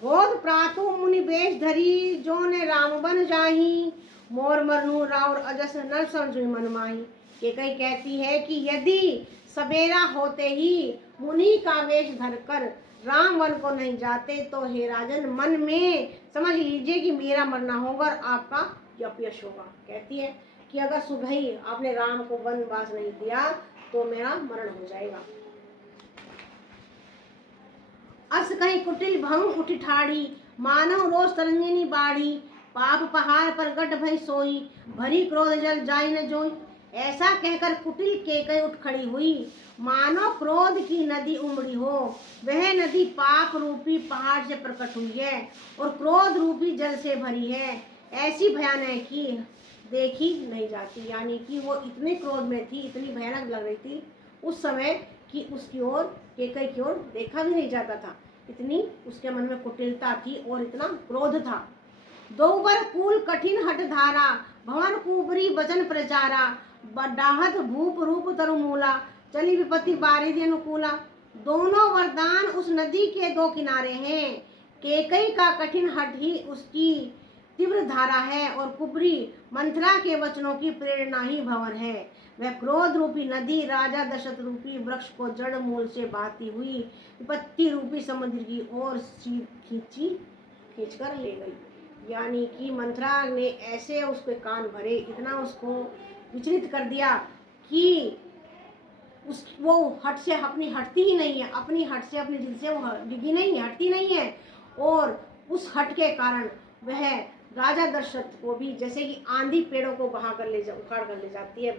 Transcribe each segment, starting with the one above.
गोद प्रातु मुनि बेश धरी, जो ने राम बन जाही, मोर मरनु राउर अजस नर समझुई मन माही। केकई कहती है कि यदि सवेरा होते ही मुनि का वेश धरकर राम वन को नहीं जाते तो हे राजन, मन में समझ लीजिए कि मेरा मरना होगा और आपका अपयश होगा। कहती है कि अगर सुबह ही आपने राम को वनवास नहीं दिया तो मेरा मरण हो जाएगा। अस कहीं कुटिल भंग उठी ठाड़ी, मानव रोज तरंगिनी बाढ़ी, पाप पहाड़ पर गट भई सोई, भरी क्रोध जल जाई न जोई। ऐसा कहकर कुटिल केकई उठ खड़ी हुई, मानो क्रोध की नदी उमड़ी हो। वह नदी पाप रूपी पहाड़ से प्रकट हुई है और क्रोध रूपी जल से भरी है। ऐसी भयानक की देखी नहीं जाती, यानी कि वो इतने क्रोध में थी, इतनी भयानक लग रही थी उस समय कि उसकी ओर, केकई की ओर देखा भी नहीं जाता था। इतनी उसके मन में कुटिलता थी और इतना क्रोध था। दोबर कूल कठिन हट धारा, भवन कुबरी वचन प्रचारा, डाहत भूप रूप तरुमूला, चली विपत्ति बारिधि अनुकूला। दोनों वरदान उस नदी के दो किनारे हैं। केकई का कठिन हट ही उसकी तीव्र धारा है और कुबरी मंथरा के वचनों की प्रेरणा ही भवन है। वह क्रोध रूपी नदी राजा दशरथ रूपी वृक्ष को जड़ मूल से बहाती हुई विपत्ति रूपी समुद्र की ओर खींचकर ले गई। यानी कि मंथरा ने ऐसे उसके कान भरे, इतना उसको विचलित कर दिया कि वो हट से अपनी हटती ही नहीं है, अपनी हट से, अपनी जिद से वो डिगी नहीं है, हटती नहीं है। और उस हट के कारण वह राजा दशरथ को भी, जैसे कि आंधी पेड़ों को बहा कर उखाड़ कर ले जाती है,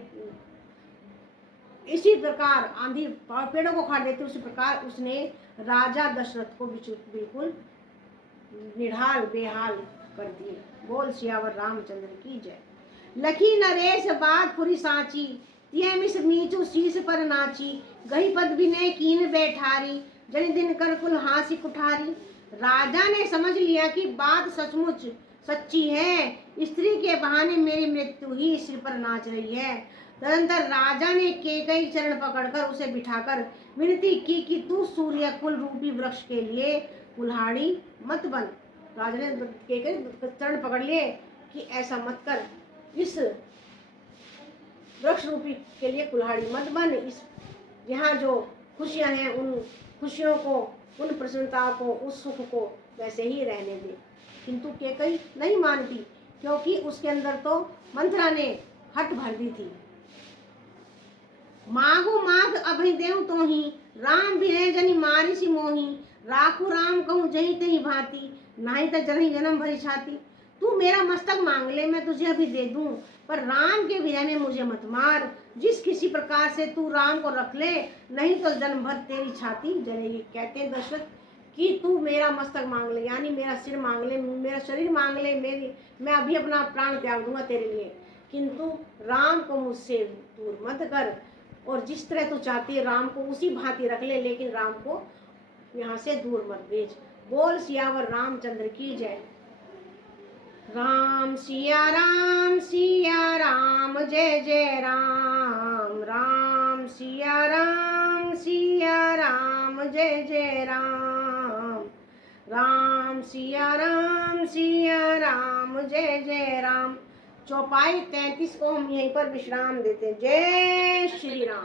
इसी प्रकार आंधी पेड़ों को उखाड़ देती है, उसी प्रकार उसने राजा दशरथ को बिल्कुल निढाल बेहाल कर दिए। बोल सियावर रामचंद्र की जय। लखी नरेश बात पुरी सांची, तिय मिस मीचू शीश पर नाची, गही पद विनय कीन बैठारी, जनि दिन कर कुल हासी कुठारी। राजा ने समझ लिया कि बात सचमुच सच्ची है, स्त्री के बहाने मेरी मृत्यु ही सिर पर नाच रही है। तदंतर राजा ने केकई चरण पकड़कर उसे बिठाकर विनती की कि तू सूर्य कुल रूपी वृक्ष के लिए कुल्हाड़ी मत बन। राजा ने केकई चरण पकड़ लिए कि ऐसा मत कर, इस वृक्ष रूपी के लिए कुल्हाड़ी मत बन, इस यहाँ जो खुशियां हैं उन खुशियों को, उन प्रसन्नताओं को, उस सुख को वैसे ही रहने दे। किंतु केकई नहीं मानती, क्योंकि उसके अंदर तो मंथरा ने हट भर दी थी। मागो माग अभय देव तो ही, राम भी जनी मारी सी मोही, राखू राम कहूँ जही तही भांति, नाही त जरही जन्म भरी छाती। तू मेरा मस्तक मांग ले, मैं तुझे अभी दे दूं, पर राम के विरह में मुझे मत मार। जिस किसी प्रकार से तू राम को रख ले, नहीं तो जन्म भर तेरी छाती जलेगी। कहते हैं दशरथ कि तू मेरा मस्तक मांग ले, यानी मेरा सिर मांग ले, मेरा शरीर मांग ले, मैं अभी अपना प्राण त्याग दूंगा तेरे लिए, किंतु राम को मुझसे दूर मत कर। और जिस तरह तू चाहती है राम को उसी भांति रख ले, लेकिन राम को यहाँ से दूर मत भेज। बोल सियावर रामचंद्र की जय। राम सिया राम जय जय राम, राम सिया राम जय जय राम, राम सिया राम जय जय राम। चौपाई 33 को हम यहीं पर विश्राम देते हैं। जय श्री राम।